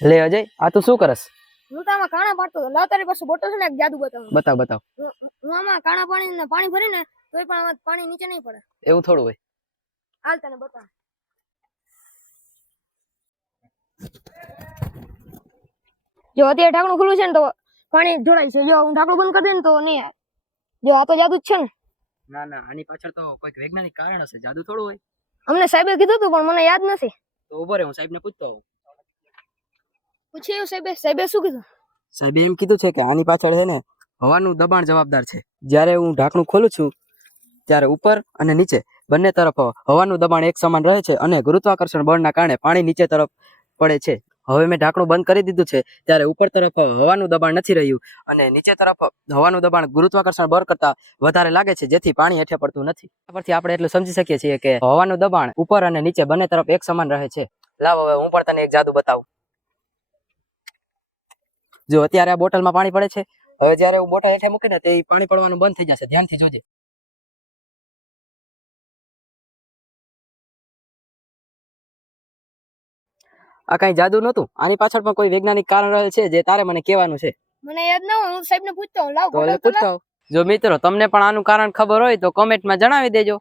લે અજય આ તું શું કરસ? હું તો આમાં કાણા પાડતો હતો. લાવ તારી પાસે બોટલ છે ને એક જાદુ બતાવ બતાવ બતાવ. હું આમાં કાણા પાણી ને પાણી ભરીને તોય પણ આમાં પાણી નીચે નહીં પડે. એવું થોડું હોય. હાલ તને બતાવ. જો અત્યારે ઢાંકણું ખુલ્લું છે ને તો પાણી જોડાય છે. જો હું ઢાંકણું બંધ કરી દઉં ને તો નહીં આવે. જો આ તો જાદુ જ છે ને. ના ના આની પાછળ તો કોઈક વૈજ્ઞાનિક કારણ હશે. જાદુ થોડું હોય. અમને સાહેબે કીધું હતું પણ મને યાદ નથી. તો ઊભો રે હું સાહેબને પૂછતો હોઉં. પૂછ્યું સાહેબે? સાહેબે શું કીધું? સાહેબે એમ કીધું છે કે આની પાછળ છે ને હવાનું દબાણ જવાબદાર છે. જ્યારે હું ઢાંકણું ખોલું છું, ત્યારે ઉપર અને નીચે બંને તરફ હવાનું દબાણ એક સમાન રહે છે અને ગુરુત્વાકર્ષણ બળના કારણે પાણી નીચે તરફ પડે છે. હવે મેં ઢાંકણું બંધ કરી દીધું છે, ત્યારે ઉપર તરફ હવાનું દબાણ નથી રહ્યું અને નીચે તરફ હવાનું દબાણ ગુરુત્વાકર્ષણ બળ કરતા વધારે લાગે છે, જેથી પાણી હેઠે પડતું નથી. પરથી આપણે એટલું સમજી શકીએ છીએ કે હવાનું દબાણ ઉપર અને નીચે બંને તરફ એક સમાન રહે છે. લાવ, હવે હું પણ તને એક જાદુ બતાવું. જો અત્યારે આ બોટલમાં પાણી પડે છે હવે જ્યારે હું બોટલ હેઠે મૂકીને તે પાણી પડવાનું બંધ થઈ જશે. ધ્યાનથી જોજે. આ કઈ જાદુ નહોતું? આની પાછળ પણ કોઈ વૈજ્ઞાનિક કારણ રહેલ છે જે તારે મને કહેવાનું છે? મને યાદ ન હોય હું સાહેબને પૂછતો લાવ. પૂછતો જો મિત્રો તમને પણ આનું કારણ ખબર હોય તો કોમેન્ટમાં જણાવી દેજો.